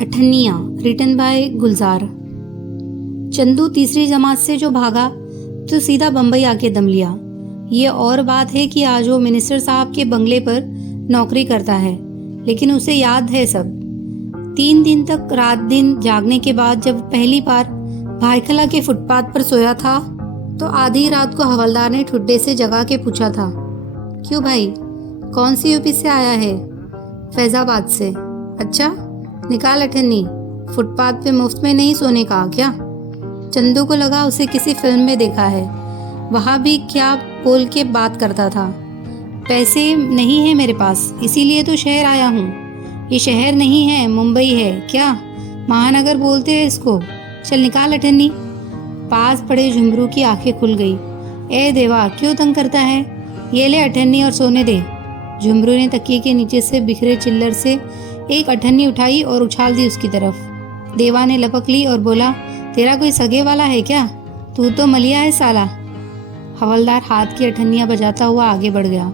अठन्निया written by गुलजार। चंदू तीसरी जमात से जो भागा तो सीधा बम्बई आके दम लिया। ये और बात है कि आज वो मिनिस्टर साहब के बंगले पर नौकरी करता है, लेकिन उसे याद है सब। 3 दिन तक रात दिन जागने के बाद जब पहली बार भाईखला के फुटपाथ पर सोया था तो आधी रात को हवलदार ने ठुड्डे से जगा के पूछा था, क्यों भाई, कौन सी यूपी से आया है? फैजाबाद से। अच्छा, निकाल अठन्नी, फुटपाथ पे मुफ्त में नहीं सोने का क्या? चंदू को लगा उसे किसी फिल्म में देखा है, वहाँ भी क्या बोल के बात करता था। पैसे नहीं है मेरे पास, इसीलिए तो शहर आया हूँ। ये शहर नहीं है, मुंबई है। क्या महानगर बोलते हैं इसको? चल निकाल अठन्नी। पास पड़े झुमरू की आंखें खुल गई। ए देवा, क्यों तंग करता है? ये ले अठन्नी और सोने दे। झुमरू ने तकिए के नीचे से बिखरे चिल्लर से एक अठन्नी उठाई और उछाल दी उसकी तरफ। देवा ने लपक ली और बोला, तेरा कोई सगे वाला है क्या? तू तो मलिया है साला। हवलदार हाथ की अठन्नियां बजाता हुआ आगे बढ़ गया।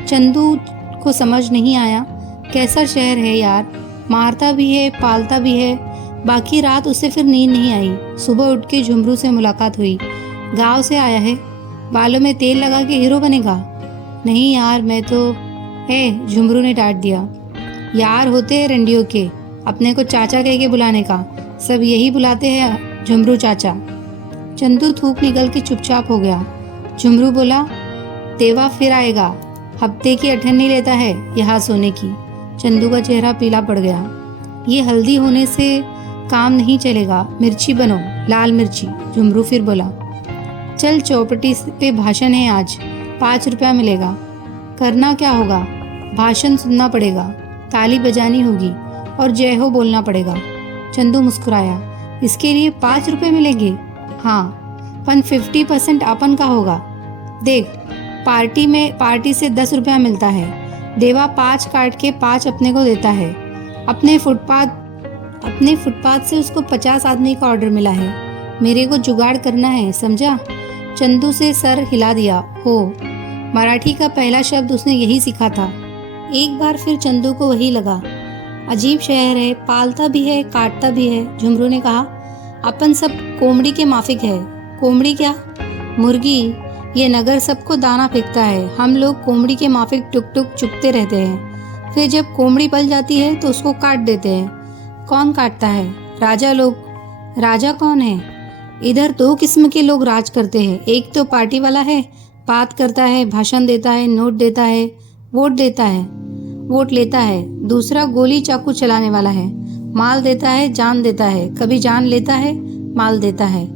चंदू को समझ नहीं आया, कैसा शहर है यार, मारता भी है पालता भी है। बाकी रात उसे फिर नींद नहीं आई। सुबह उठ के झुमरू से मुलाकात हुई। गांव से आया है, बालों में तेल लगा के हीरो बनेगा? नहीं यार, मैं तो झुमरू ने डांट दिया। यार होते हैं रंडियों के, अपने को चाचा कह के बुलाने का, सब यही बुलाते हैं झुमरू चाचा। चंदू थूक निकल के चुपचाप हो गया। झुमरू बोला, देवा फिर आएगा, हफ्ते की अठन्नी लेता है यहाँ सोने की। चंदू का चेहरा पीला पड़ गया। ये हल्दी होने से काम नहीं चलेगा, मिर्ची बनो, लाल मिर्ची। झुमरू फिर बोला, चल चौपटी पे भाषण है आज, 5 रुपया मिलेगा। करना क्या होगा? भाषण सुनना पड़ेगा, ताली बजानी होगी और जय हो बोलना पड़ेगा। चंदू मुस्कुराया। इसके लिए 5 रुपए मिलेंगे? हाँ, 50% अपन का होगा। देख, पार्टी से 10 रुपया मिलता है। देवा 5 काट के 5 अपने को देता है। अपने फुटपाथ से उसको 50 आदमी का ऑर्डर मिला है। मेरे को जुगाड़ करना है, समझा? चंदू से सर हिला दिया। हो, मराठी का पहला शब्द उसने यही सीखा था। एक बार फिर चंदू को वही लगा। अजीब शहर है, पालता भी है काटता भी है। झुमरू ने कहा, अपन सब कोमड़ी के माफिक है। कोमड़ी क्या? मुर्गी। ये नगर सबको दाना फेंकता है, हम लोग कोमड़ी के माफिक टुक टुक चुपते रहते हैं। फिर जब कोमड़ी पल जाती है तो उसको काट देते हैं। कौन काटता है? राजा लोग। राजा कौन है? इधर 2 किस्म के लोग राज करते हैं। एक तो पार्टी वाला है, बात करता है, भाषण देता है, नोट देता है, वोट लेता है। दूसरा गोली चाकू चलाने वाला है, माल देता है, जान देता है, कभी जान लेता है, माल देता है।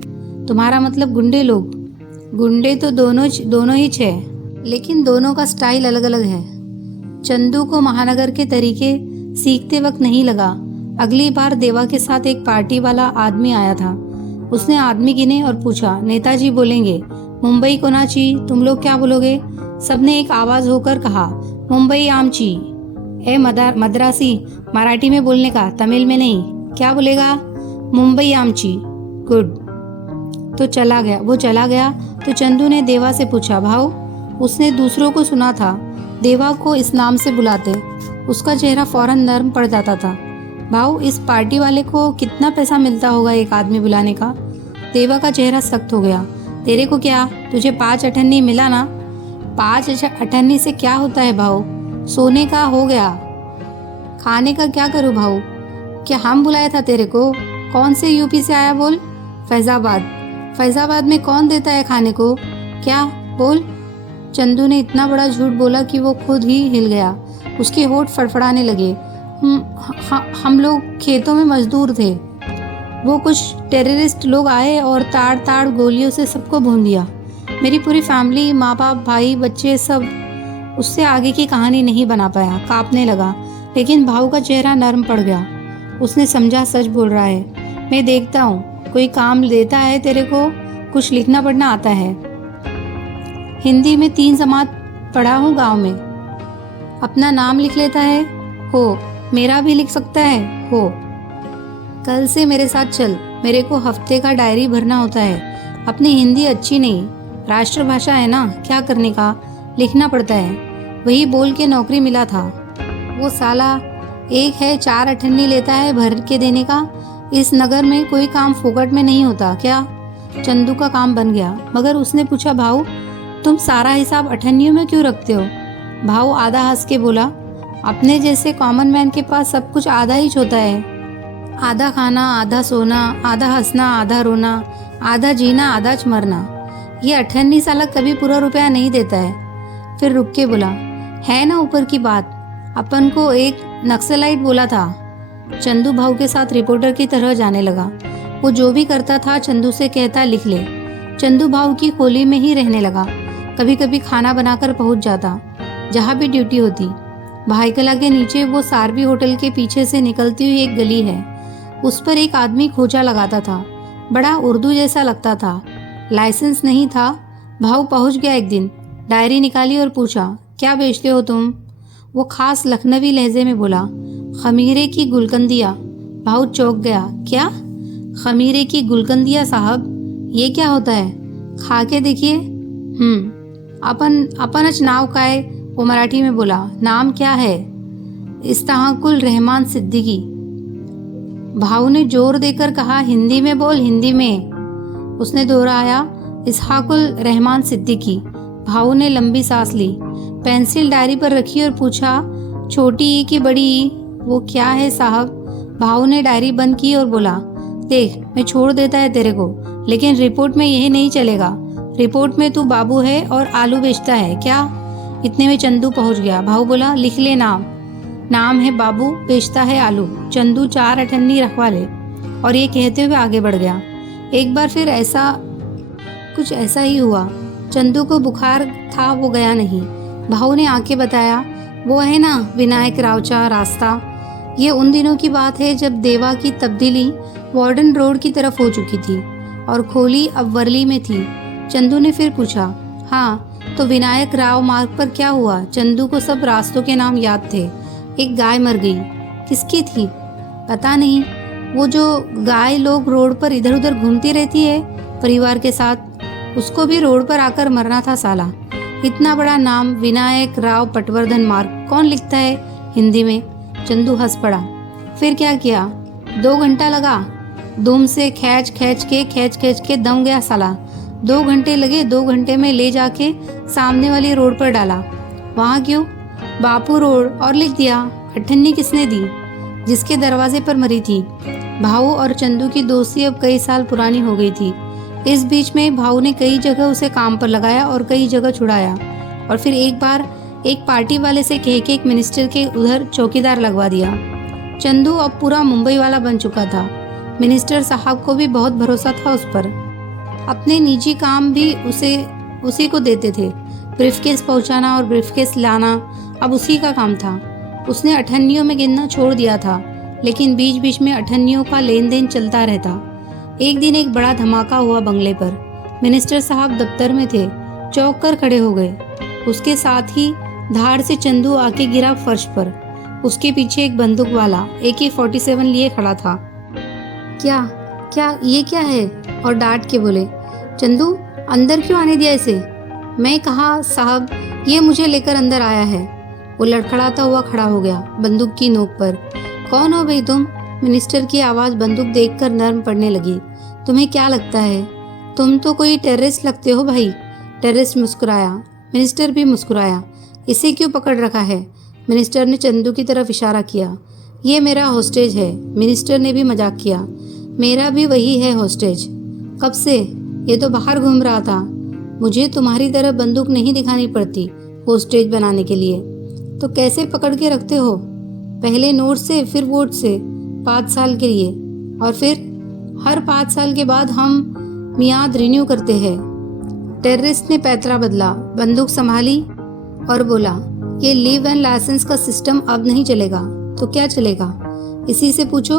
तुम्हारा मतलब गुंडे लोग? गुंडे तो दोनों ही 6, लेकिन दोनों का स्टाइल अलग अलग है। चंदू को महानगर के तरीके सीखते वक्त नहीं लगा। अगली बार देवा के साथ एक पार्टी वाला आदमी आया था। उसने आदमी गिने और पूछा, नेताजी बोलेंगे, मुंबई कोणाची, तुम लोग क्या बोलोगे? सबने एक आवाज होकर कहा, मुंबई आमची। मद्रासी, मराठी में बोलने का, तमिल में नहीं। क्या बोलेगा? मुंबई आमची। गुड। वो चला गया तो चंदू ने देवा से पूछा, भाऊ? उसने दूसरों को सुना था देवा को इस नाम से बुलाते। उसका चेहरा फौरन नर्म पड़ जाता था। भाऊ, इस पार्टी वाले को कितना पैसा मिलता होगा एक आदमी बुलाने का? देवा का चेहरा सख्त हो गया। तेरे को क्या, तुझे 5 अठन्नी मिला ना? 5 अठन्नी से क्या होता है भाऊ? सोने का हो गया। खाने का क्या करूं भाऊ? क्या हम बुलाया था तेरे को? कौन से यूपी से आया बोल? फैजाबाद में कौन देता है खाने को? क्या बोल? चंदू ने इतना बड़ा झूठ बोला कि वो खुद ही हिल गया। उसके होठ फड़फड़ाने लगे। हम लोग खेतों में मजदूर थे। वो कुछ टेररिस्ट लोग आए और ताड़ गोलियों से सबको भून दिया। मेरी पूरी फैमिली, माँ बाप, भाई बच्चे सब। उससे आगे की कहानी नहीं बना पाया, कांपने लगा। लेकिन भाऊ का चेहरा नर्म पड़ गया। उसने समझा सच बोल रहा है। मैं देखता हूँ, कोई काम देता है तेरे को? कुछ लिखना पढ़ना आता है? हिंदी में 3 जमात पढ़ा हूँ गांव में। अपना नाम लिख लेता है? हो। मेरा भी लिख सकता है? हो। कल से मेरे साथ चल, मेरे को हफ्ते का डायरी भरना होता है। अपनी हिंदी अच्छी नहीं, राष्ट्रभाषा है ना, क्या करने का, लिखना पड़ता है। वही बोल के नौकरी मिला था। वो साला एक है 4 अठन्नी लेता है भर के देने का। इस नगर में कोई काम फोकट में नहीं होता क्या? चंदू का काम बन गया, मगर उसने पूछा, भाऊ तुम सारा हिसाब अठन्नियों में क्यों रखते हो? भाऊ आधा हंस के बोला, अपने जैसे कॉमन मैन के पास सब कुछ आधा ही होता है। आधा खाना, आधा सोना, आधा हंसना, आधा रोना, आधा जीना, आधा मरना। ये अठन्नी साला कभी पूरा रुपया नहीं देता है। फिर रुक के बोला, है ना ऊपर की बात, अपन को एक नक्सलाइट बोला था। चंदू भाऊ के साथ रिपोर्टर की तरह जाने लगा। वो जो भी करता था चंदू से कहता, लिख ले। चंदू भाऊ की खोली में ही रहने लगा। कभी कभी खाना बनाकर पहुंच जाता जहाँ भी ड्यूटी होती। भाईकला के नीचे वो सारवी होटल के पीछे से निकलती हुई एक गली है, उस पर एक आदमी खोजा लगाता था। बड़ा उर्दू जैसा लगता था। लाइसेंस नहीं था। भाऊ पहुंच गया एक दिन, डायरी निकाली और पूछा, क्या बेचते हो तुम? वो खास लखनवी लहजे में बोला, खमीरे की गुलकंदिया। भाऊ चौंक गया, क्या? खमीरे की गुलकंदिया साहब, ये क्या होता है? खा के देखिए। अपनच नाव का है। वो मराठी में बोला, नाम क्या है? इस्ताकुल रहमान सिद्दीकी। भाऊ ने जोर देकर कहा, हिंदी में बोल, हिंदी में। उसने दोहराया, इसहाकुल रहमान सिद्दीकी। भाऊ ने लंबी सांस ली, पेंसिल डायरी पर रखी और पूछा, छोटी ई की बड़ी ई? वो क्या है साहब? भाऊ ने डायरी बंद की और बोला, देख मैं छोड़ देता है तेरे को, लेकिन रिपोर्ट में यही नहीं चलेगा। रिपोर्ट में तू बाबू है और आलू बेचता है क्या? इतने में चंदू पहुंच गया। भाऊ बोला, लिख ले नाम। नाम है बाबू, बेचता है आलू। चंदू 4 अठन्नी रखवा ले। और ये कहते हुए आगे बढ़ गया। एक बार फिर कुछ ऐसा ही हुआ। चंदू को बुखार था, वो गया नहीं। भाऊ ने आके बताया, वो है ना विनायक रावचा रास्ता। ये उन दिनों की बात है जब देवा की तब्दीली वार्डन रोड की तरफ हो चुकी थी और खोली अब वर्ली में थी। चंदू ने फिर पूछा, हाँ तो विनायक राव मार्ग पर क्या हुआ? चंदू को सब रास्तों के नाम याद थे। एक गाय मर गई। किसकी थी? पता नहीं। वो जो गाय लोग रोड पर इधर उधर घूमती रहती है परिवार के साथ, उसको भी रोड पर आकर मरना था साला। इतना बड़ा नाम विनायक राव पटवर्धन मार्ग कौन लिखता है हिंदी में? चंदू हंस पड़ा। फिर क्या किया? 2 घंटा लगा। दुम से खींच खींच के दम गया साला। 2 घंटे लगे। 2 घंटे में ले जाके सामने वाली रोड पर डाला। वहाँ क्यों? बापू रोड। और लिख दिया। अठन्नी किसने दी? जिसके दरवाजे पर मरी थी। भाऊ और चंदू की दोस्ती अब कई साल पुरानी हो गई थी। इस बीच में भाऊ ने कई जगह उसे काम पर लगाया और कई जगह छुड़ाया। और फिर एक बार एक पार्टी वाले से कह के एक मिनिस्टर के उधर चौकीदार लगवा दिया। चंदू अब पूरा मुंबई वाला बन चुका था। मिनिस्टर साहब को भी बहुत भरोसा था उस पर। अपने निजी काम भी उसी को देते थे। ब्रीफकेस पहुंचाना और ब्रीफकेस लाना अब उसी का काम था। उसने अठन्नियों में गिनना छोड़ दिया था, लेकिन बीच बीच में अठन्नियों का लेन देन चलता रहता। एक दिन एक बड़ा धमाका हुआ बंगले पर। मिनिस्टर साहब दफ्तर में थे, चौंक कर खड़े हो गए। उसके साथ ही धाड़ से चंदू आके गिरा फर्श पर। उसके पीछे एक बंदूक वाला AK-47 लिए खड़ा था। क्या ये क्या है? और डांट के बोले, चंदू अंदर क्यों आने दिया इसे? मैं कहा, साहब ये मुझे लेकर अंदर आया है। वो लड़खड़ाता हुआ खड़ा हो गया, बंदूक की नोक पर। कौन हो भाई तुम? मिनिस्टर की आवाज़ बंदूक देखकर नर्म पड़ने लगी। तुम्हें क्या लगता है? तुम तो कोई टेररिस्ट लगते हो भाई। टेररिस्ट मुस्कुराया। मिनिस्टर भी मुस्कुराया। इसे क्यों पकड़ रखा है? मिनिस्टर ने चंदू की तरफ इशारा किया। ये मेरा हॉस्टेज है। मिनिस्टर ने भी मजाक किया। मेरा भी वही है हॉस्टेज। कब से? ये तो बाहर घूम रहा था। मुझे तुम्हारी तरह बंदूक नहीं दिखानी पड़ती हॉस्टेज बनाने के लिए। तो कैसे पकड़ के रखते हो? पहले नोट से, फिर वोट से, 5 साल के लिए, और फिर हर 5 साल के बाद हम मियाद रिन्यू करते हैं। टेररिस्ट ने पैतरा बदला, बंदूक संभाली और बोला, ये लीव एंड लाइसेंस का सिस्टम अब नहीं चलेगा। तो क्या चलेगा? इसी से पूछो।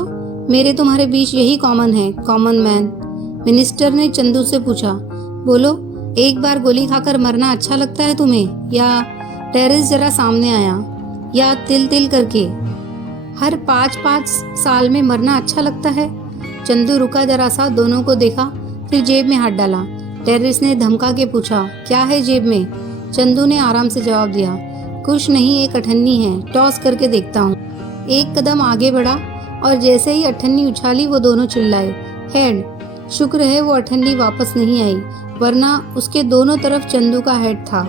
मेरे तुम्हारे बीच यही कॉमन है, कॉमन मैन। मिनिस्टर ने चंदू से पूछा, बोलो एक बार गोली खाकर मरना अच्छा लगता है तुम्हें, या टेररिस्ट जरा सामने आया, या तिल तिल करके हर 5-5 साल में मरना अच्छा लगता है? चंदू रुका जरा सा, दोनों को देखा, फिर जेब में हाथ डाला। टेररिस्ट ने धमका के पूछा, क्या है जेब में? चंदू ने आराम से जवाब दिया, कुछ नहीं, एक अठन्नी है, टॉस करके देखता हूँ। एक कदम आगे बढ़ा और जैसे ही अठन्नी उछाली वो दोनों चिल्लाए, हेड। शुक्र है वो अठन्नी वापस नहीं आई, वरना उसके दोनों तरफ चंदू का हेड था।